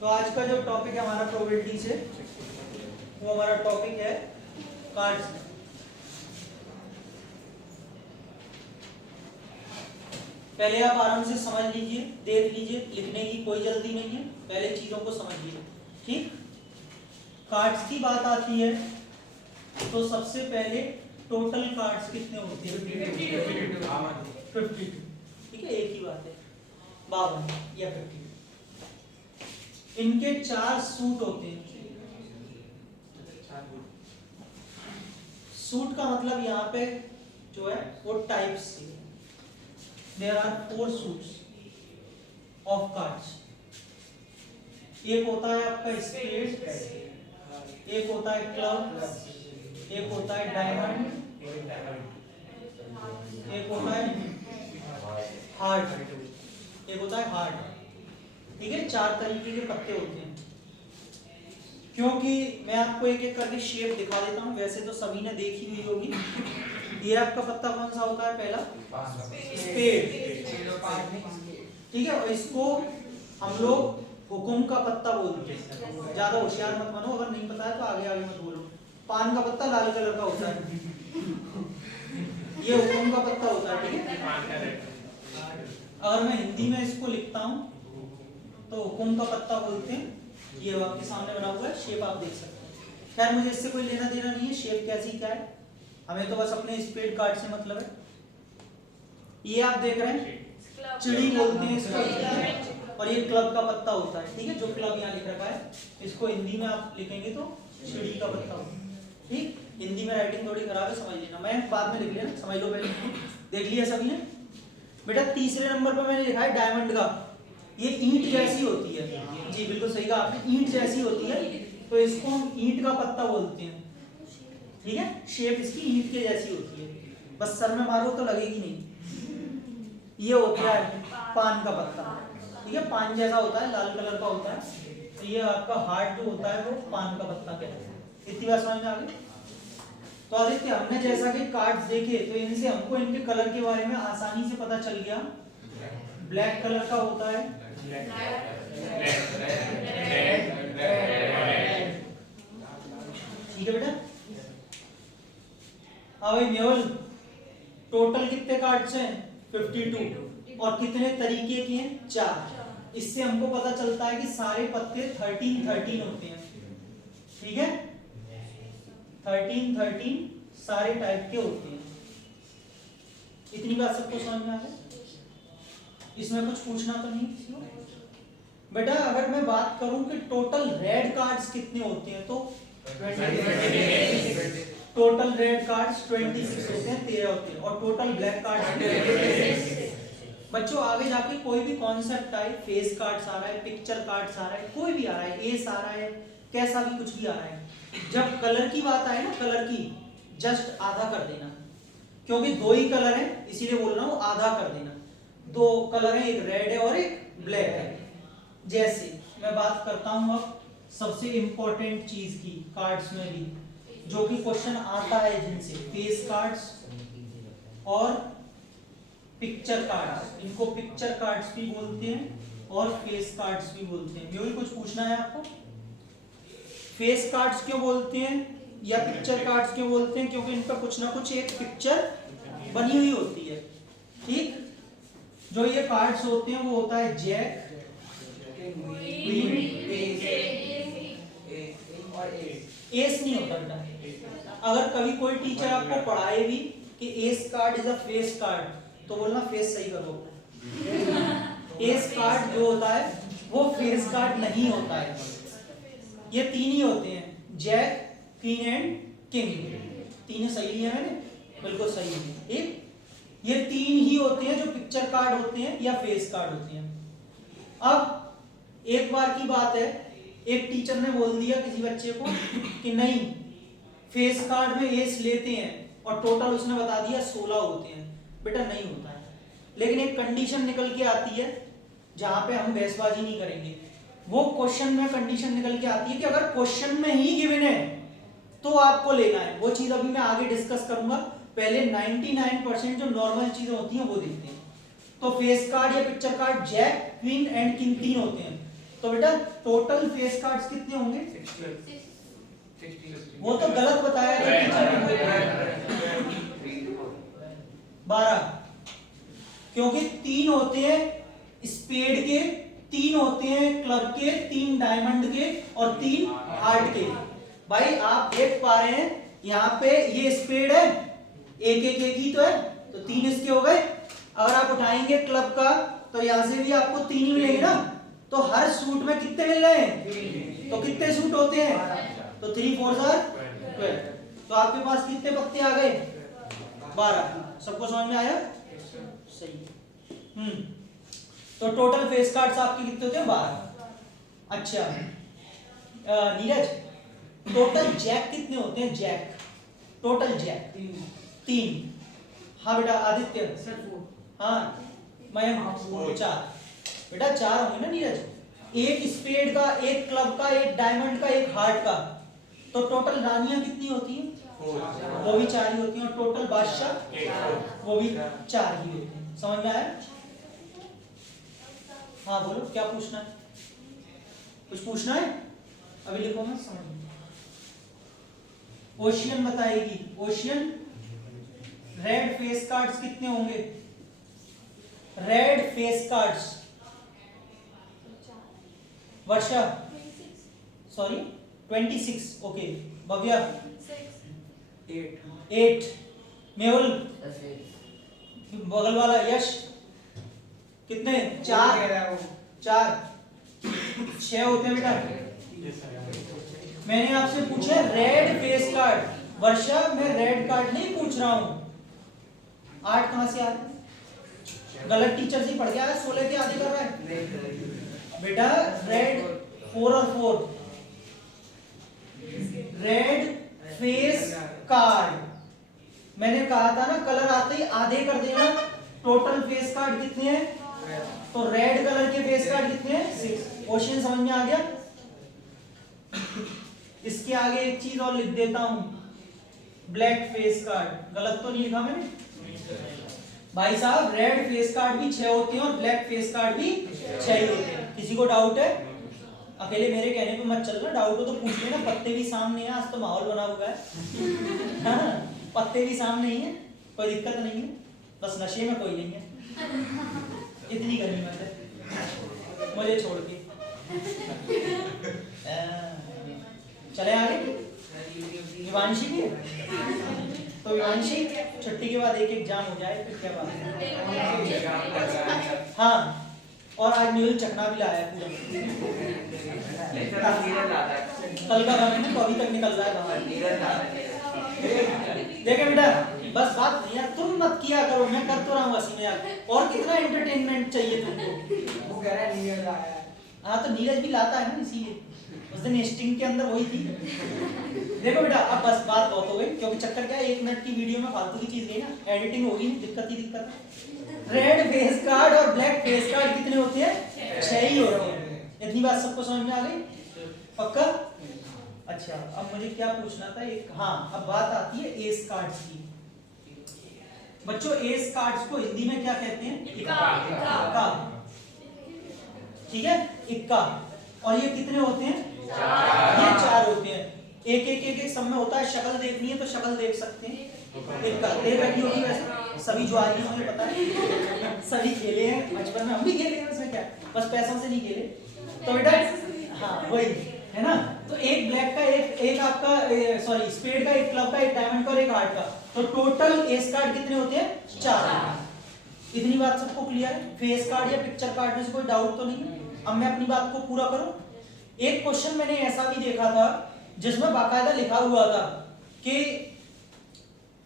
तो आज का जो टॉपिक है हमारा प्रोबेबिलिटी से, वो हमारा टॉपिक है कार्ड्स। पहले आप आराम से समझ लीजिए, देख लीजिए, लिखने की कोई जल्दी नहीं है, पहले चीजों को समझिए। ठीक, कार्ड्स की बात आती है तो सबसे पहले टोटल कार्ड्स कितने होते हैं? 52। ठीक है, एक ही बात है, 52 या 52। इनके 4 सूट होते हैं। सूट का मतलब यहाँ पे जो है वो types. There are 4 suits of cards. एक होता है आपका स्पेड, एक होता है क्लब, एक होता है डायमंड, एक होता है हार्ट, एक होता है हार्ट। ठीक है, 4 तरीके के पत्ते होते हैं। क्योंकि मैं आपको एक एक करके शेप दिखा देता हूँ, वैसे तो सभी ने देखी हुई होगी। ये आपका पत्ता कौन सा होता है? पहला स्पेड। ठीक है, और इसको हम लोग हुकुम का पत्ता बोलते हैं। ज्यादा होशियार मत बनो, अगर नहीं पता है तो आगे आगे मत बोलो। पान का पत्ता लाल कलर का होता है, ये हुकुम का पत्ता होता है। ठीक है, अगर मैं हिंदी में इसको लिखता हूँ तो हुकुम का पत्ता बोलते हैं। ये आपके सामने बना हुआ है, शेप आप देख सकते हैं। खैर मुझे इससे कोई लेना देना नहीं है, शेप कैसी क्या है, हमें तो बस अपने स्पेड कार्ड से मतलब है। ये आप देख रहे हैं, चिड़ी बोलते हैं इसको, और ये क्लब का पत्ता होता है। ठीक है, जो क्लब यहाँ लिख रखा है, इसको हिंदी में आप लिखेंगे तो चिड़ी का पत्ता होता है। ठीक, हिंदी में राइटिंग थोड़ी खराब है, समझ लेना, मैं बाद में लिख लेना, समझ लो पहले। देख लिया सभी ने? बेटा तीसरे नंबर पर मैंने लिखा है डायमंड का। ये ईंट जैसी होती है। जी बिल्कुल सही कहा आपने, ईंट जैसी होती है, तो इसको हम ईंट का पत्ता बोलते हैं। ठीक है, शेप इसकी ईंट के जैसी होती है, बस सर में मारो तो लगेगी नहीं। ये होता है पान का पत्ता। ठीक है, पान जैसा होता है, लाल कलर का होता है। तो ये आपका हार्ट जो होता है वो पान का पत्ता कहलाता है। इतनी बात समझ में आ गई? तो आदित्य, हमने जैसा कि कार्ड्स देखे तो इनसे हमको इनके कलर के बारे में आसानी से पता चल गया। ब्लैक कलर का होता है, ठीक है बेटा। अब मेहुल, टोटल कितने कार्ड्स हैं? 52। और कितने तरीके के हैं? 4। इससे हमको पता चलता है कि सारे पत्ते 13 होते हैं। ठीक है, 13 सारे टाइप के होते हैं। इतनी बात सबको समझ में आ गई? इसमें कुछ पूछना तो नहीं किसी को? बेटा अगर मैं बात करूं कि टोटल रेड कार्ड्स कितने होते हैं तो टोटल रेड कार्ड्स 26 होते हैं, 13 होते हैं, और टोटल ब्लैक कार्ड्स। बच्चों आगे जाके कोई भी कॉन्सेप्ट आए, फेस कार्ड्स आ रहा है, पिक्चर कार्ड्स आ रहा है, कोई भी आ रहा है, एस आ रहा है, कैसा भी कुछ भी आ रहा है, जब कलर की बात आए ना, कलर की जस्ट आधा कर देना, क्योंकि 2 ही कलर है इसीलिए बोल रहा हूं आधा कर देना। 2 कलर है, एक रेड है और एक ब्लैक है। जैसे मैं बात करता हूं अब सबसे इंपॉर्टेंट चीज की कार्ड्स में भी, जो कि क्वेश्चन आता है जिनसे, फेस कार्ड्स और पिक्चर कार्ड्स। इनको पिक्चर कार्ड्स भी बोलते हैं और फेस कार्ड्स भी बोलते हैं। ये कुछ पूछना है आपको? फेस कार्ड्स क्यों बोलते हैं या पिक्चर कार्ड्स क्यों बोलते हैं? क्योंकि इन पर कुछ ना कुछ एक पिक्चर बनी हुई होती है। ठीक, जो ये कार्ड्स होते हैं वो होता है जैक, क्वीन, एस नहीं होता बेटा। अगर कभी कोई टीचर आपको पढ़ाए भी कि S card is a face card, तो बोलना फेस सही करो। एस कार्ड जो होता है वो फेस कार्ड नहीं होता है। ये 3 ही होते हैं, जैक, क्वीन एंड किंग। 3 सही लिया मैंने? बिल्कुल सही है। ठीक, ये 3 ही होते हैं जो पिक्चर कार्ड होते हैं या फेस कार्ड होते हैं। अब एक बार की बात है, एक टीचर ने बोल दिया किसी बच्चे को कि नहीं, फेस कार्ड में एस लेते हैं, और टोटल उसने बता दिया 16 होते हैं। बेटा नहीं होता है, लेकिन एक कंडीशन निकल के आती है जहां पे हम बहसबाजी नहीं करेंगे। वो क्वेश्चन में कंडीशन निकल के आती है कि अगर क्वेश्चन में ही गिवन है तो आपको लेना है। वो चीज अभी मैं आगे डिस्कस करूंगा, पहले 99% जो नॉर्मल चीजें होती हैं वो देखते हैं। तो फेस कार्ड या picture card jack, queen and king 3 होते हैं। तो बेटा टोटल फेस कार्ड्स कितने होंगे? 60। वो तो गलत बताया था टीचर ने। 12, क्योंकि 3 होते हैं स्पेड के, 3 होते हैं क्लब के, 3 डायमंड के और 3 हार्ट के। भाई आप देख पा रहे हैं यहाँ पे ये स्पेड है, एक एक एक ही तो है, तो 3 इसके हो गए। अगर आप उठाएंगे क्लब का तो यहाँ से भी आपको 3 ही मिलेंगे ना, तो हर सूट में कितने मिल रहे हैं? तो कितने सूट होते हैं? तो 3 4 12। तो आपके पास कितने पत्ते आ गए? 12। सबको समझ में आया? सही। तो टोटल फेस कार्ड्स आपके कितने होते हैं? 12। अच्छा नीरज, टोटल जैक कितने होते हैं? Jack, total jack 3। हाँ बेटा आदित्य। हाँ मैं 4। बेटा 4 होंगे ना नीरज, एक स्पेड का, एक क्लब का, एक डायमंड का, एक हार्ट का। तो टोटल रानियां कितनी होती हैं? वो भी 4 ही होती हैं। और टोटल बादशाह वो भी 4 ही होते हैं। समझ में आया? हाँ बोलो क्या पूछना है? कुछ पूछना है? अभी लिखो मत, समझ। ओशियन बताएगी। ओशियन रेड फेस कार्ड्स कितने होंगे? Red face cards. Varsha sorry 26। Okay Bhavya 8। Mehul बगल वाला यश कितने? 4 6 होते हैं बेटा। मैंने आपसे पूछा रेड फेस कार्ड। वर्षा मैं रेड कार्ड नहीं पूछ रहा हूं। 8 कहां से आ रहे? गलत टीचर से पढ़ के आया, 16 के आधे कर रहा है बेटा। रेड 4 और 4 रेड फेस कार्ड। मैंने कहा था ना कलर आते ही आधे कर देना। टोटल फेस कार्ड कितने हैं? तो रेड कलर के फेस कार्ड कितने हैं? 6। क्वेश्चन समझ में आ गया? इसके आगे एक चीज और लिख देता हूं, ब्लैक फेस कार्ड। गलत तो नहीं लिखा मैंने भाई साहब? रेड फेस कार्ड भी 6 होते हैं और ब्लैक फेस कार्ड भी 6 ही होते हैं। किसी को डाउट है? अकेले मेरे कहने पे मत चलना, डाउट हो तो पूछ लेना। पत्ते भी सामने हैं, आज तो माहौल बना हुआ है। हाँ, पत्ते भी सामने ही है, कोई दिक्कत नहीं है, बस नशे में कोई नहीं है। इतनी गनीमत है मुझे छोड़ के। चले आगे। विवांशी भी है तो विवांशी छुट्टी के बाद एक एग्जाम हो जाए फिर क्या बात है। हाँ और आज न्यूल चकना भी लाया पूरा। कल का गाना तो अभी तक निकल रहा है बाहर। देखे बेटा बस बात नहीं यार, तुम मत किया करो, मैं कर तो रहा हूँ हंसी मजाक। और कितना एंटरटेनमेंट चाहिए तुमको? वो कह रहा है नीरज आया है। हाँ तो नीरज भी लाता है ना, इसीलिए उस दिन स्टिंग के अंदर वही थी। देखो बेटा अब बस बात बहुत हो गई, क्योंकि चक्कर क्या है 1 मिनट की वीडियो में फालतू की चीज गई ना, एडिटिंग होगी नहीं, दिक्कत ही दिक्कत है। रेड फेस कार्ड और ब्लैक फेस कार्ड कितने होते हैं? 6 ही होते हैं। इतनी बात सबको समझ में आ गई? पक्का? अच्छा अब मुझे क्या पूछना था एक, हाँ अब बात आती है एस कार्ड्स की। बच्चों एस कार्ड्स को हिंदी में क्या कहते हैं? इक्का। ठीक है, इक्का। और ये कितने होते हैं? 4। ये 4 होते हैं। एक सब में होता है। शक्ल देखनी है तो शक्ल देख सकते हैं। इक्का देख रखी होगी वैसे सभी ज्वारी, मुझे पता है सभी खेले हैं बचपन में, हम भी खेले हैं, उसमें क्या, बस पैसों से नहीं खेले। तो बेटा हाँ वही है ना। तो एक ब्लैक का, एक आपका सॉरी स्पेड का, एक क्लब का, एक डायमंड का और एक हार्ट का। तो टोटल एस कार्ड कितने होते हैं? 4। इतनी बात सबको क्लियर है? फेस कार्ड या पिक्चर कार्ड में से कोई डाउट तो नहीं? अब मैं अपनी बात को पूरा करूं। एक क्वेश्चन मैंने ऐसा भी देखा था जिसमें बाकायदा लिखा हुआ था कि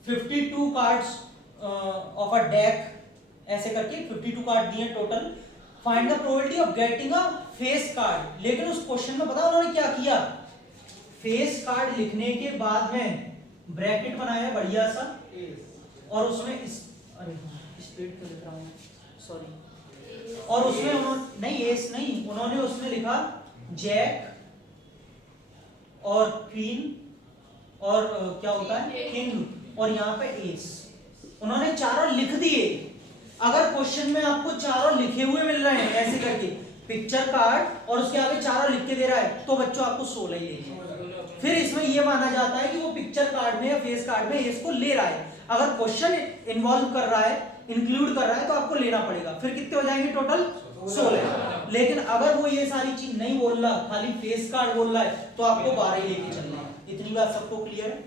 52 कार्ड्स ऑफ अ डेक, ऐसे करके 52 कार्ड दिए total. Find the probability of getting a face card. लेकिन उस क्वेश्चन में पता उन्होंने क्या किया? फेस कार्ड लिखने के बाद में ब्रैकेट बनाया बढ़िया सा, और उसमें अरे स्पीड पे लिख रहा हूं सॉरी, और उसमें उन्होंने नहीं एस नहीं, उन्होंने उसमें लिखा जैक और क्वीन और क्या होता है किंग, और यहाँ पे एस। उन्होंने चारों लिख दिए। अगर क्वेश्चन में आपको चारों लिखे हुए मिल रहे हैं ऐसे करके, पिक्चर कार्ड और उसके आगे 4 लिख के दे रहा है तो बच्चों आपको 16 ही लेनी है। फिर इसमें यह माना जाता है कि वो पिक्चर कार्ड में या फेस कार्ड में एज को ले रहा है। अगर क्वेश्चन इन्वॉल्व कर रहा है, इंक्लूड कर रहा है, तो आपको लेना पड़ेगा। फिर कितने हो जाएंगे टोटल? 16। लेकिन अगर वो ये सारी चीज नहीं बोल रहा, खाली फेस कार्ड बोल रहा है, तो आपको 12 ही लेके चलना है। इतनी बात सबको क्लियर है?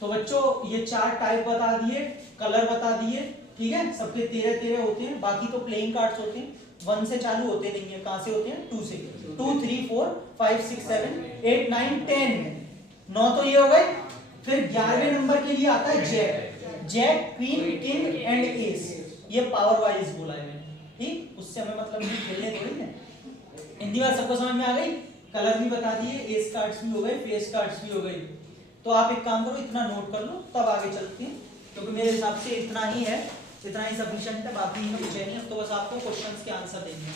तो बच्चों ये 4 टाइप बता दिए, कलर बता दिए, ठीक है। सबके 13 होते हैं, बाकी तो प्लेइंग कार्ड्स होते हैं। 1 से चालू होते नहीं है, कहां से होते हैं? 2 से। 2 3 4 5 6 7 8 9 10 9 तो ये हो गए। फिर 11वें नंबर के लिए आता है jack. Jack, queen, king and ace. ये पावर वाइज बोला है मैंने, ठीक। उससे हमें मतलब नहीं, खेलने थोड़ी है। हिंदी बात सबको समझ में आ गई? कलर भी बता दिए, एस कार्ड्स भी हो गए, फेस कार्ड्स भी हो गए। तो आप एक काम करो, इतना नोट कर लो, तब आगे चलते हैं, क्योंकि मेरे हिसाब से इतना ही है, इतना ही सफिशिएंट है। बाकी कुछ है नहीं, तो बस आपको क्वेश्चंस के आंसर देंगे।